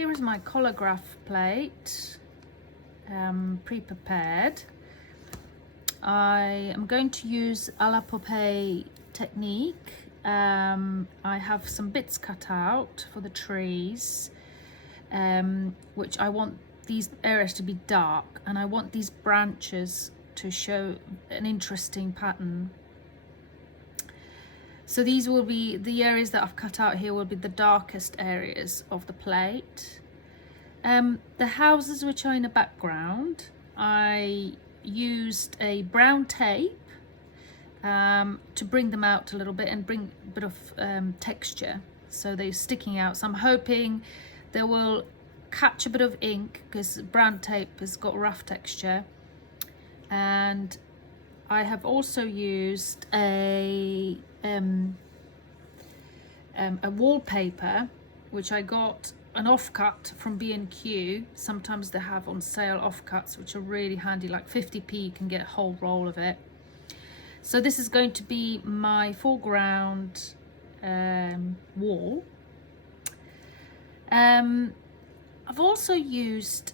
Here is my Collagraph plate, pre-prepared. I am going to use a la Poupée technique. I have some bits cut out for the trees, which I want these areas to be dark, and I want these branches to show an interesting pattern. So these will be the areas that I've cut out here, will be the darkest areas of the plate. The houses which are in the background, I used a brown tape to bring them out a little bit and bring a bit of texture, so they're sticking out. So I'm hoping they will catch a bit of ink, because brown tape has got rough texture. And I have also used a wallpaper, which I got an offcut from B&Q. Sometimes they have on sale offcuts, which are really handy, like 50p you can get a whole roll of it. So this is going to be my foreground wall. I've also used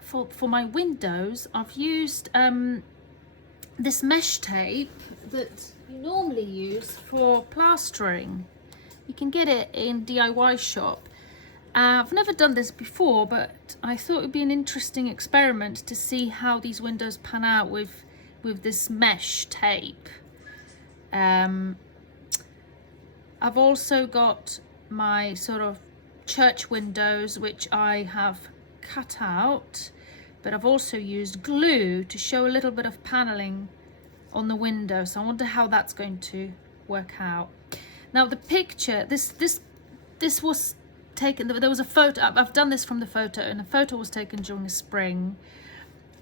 for my windows, I've used this mesh tape that you normally use for plastering. You can get it in DIY shop. I've never done this before, but I thought it would be an interesting experiment to see how these windows pan out with this mesh tape. I've also got my sort of church windows, which I have cut out, but I've also used glue to show a little bit of paneling on the window. So I wonder how that's going to work out. Now the picture, this was taken, there was a photo, I've done this from the photo, and the photo was taken during the spring,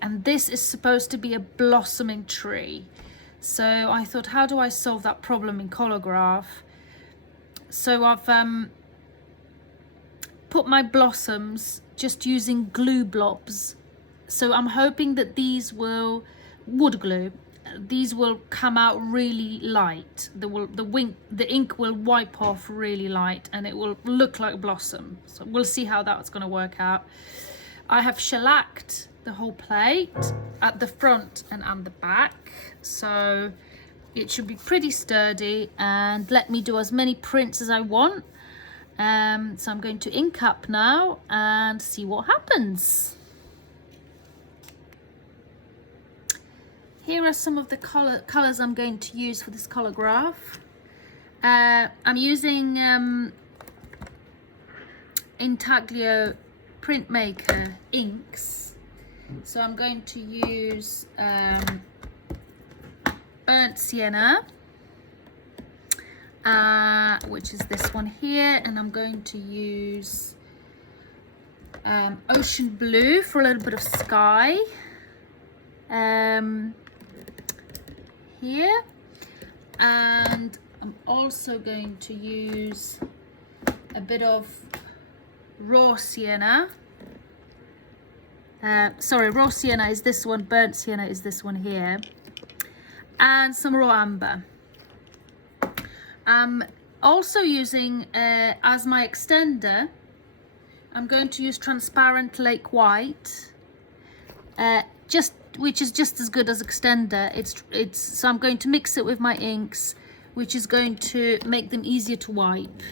and this is supposed to be a blossoming tree. So I thought, how do I solve that problem in Collagraph? So I've put my blossoms just using glue blobs. So I'm hoping that these will, wood glue, these will come out really light. The ink will wipe off really light, and it will look like blossom. So we'll see how that's going to work out. I have shellacked the whole plate at the front and at the back, so it should be pretty sturdy and let me do as many prints as I want. So I'm going to ink up now and see what happens. Here are some of the colours I'm going to use for this Collagraph. I'm using Intaglio printmaker inks. So I'm going to use burnt sienna, which is this one here, and I'm going to use ocean blue for a little bit of sky. Here, and I'm also going to use a bit of raw sienna. Sorry, raw sienna is this one, burnt sienna is this one here, and some raw amber. I'm also using as my extender, I'm going to use transparent lake white, which is just as good as extender. So I'm going to mix it with my inks, which is going to make them easier to wipe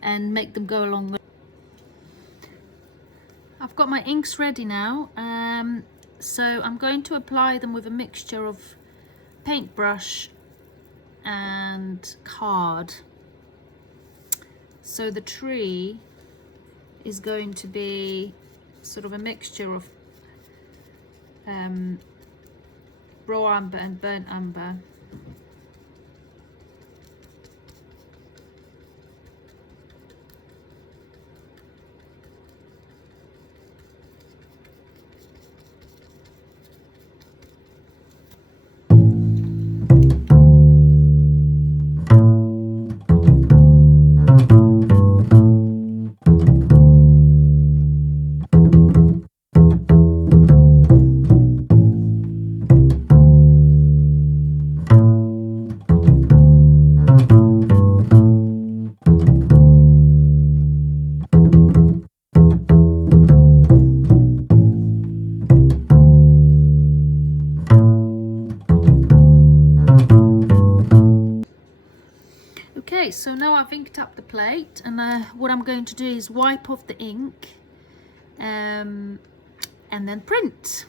and make them go along. I've got my inks ready now, so I'm going to apply them with a mixture of paintbrush and card. So the tree is going to be sort of a mixture of raw amber and burnt amber. Okay, so now I've inked up the plate, and what I'm going to do is wipe off the ink and then print.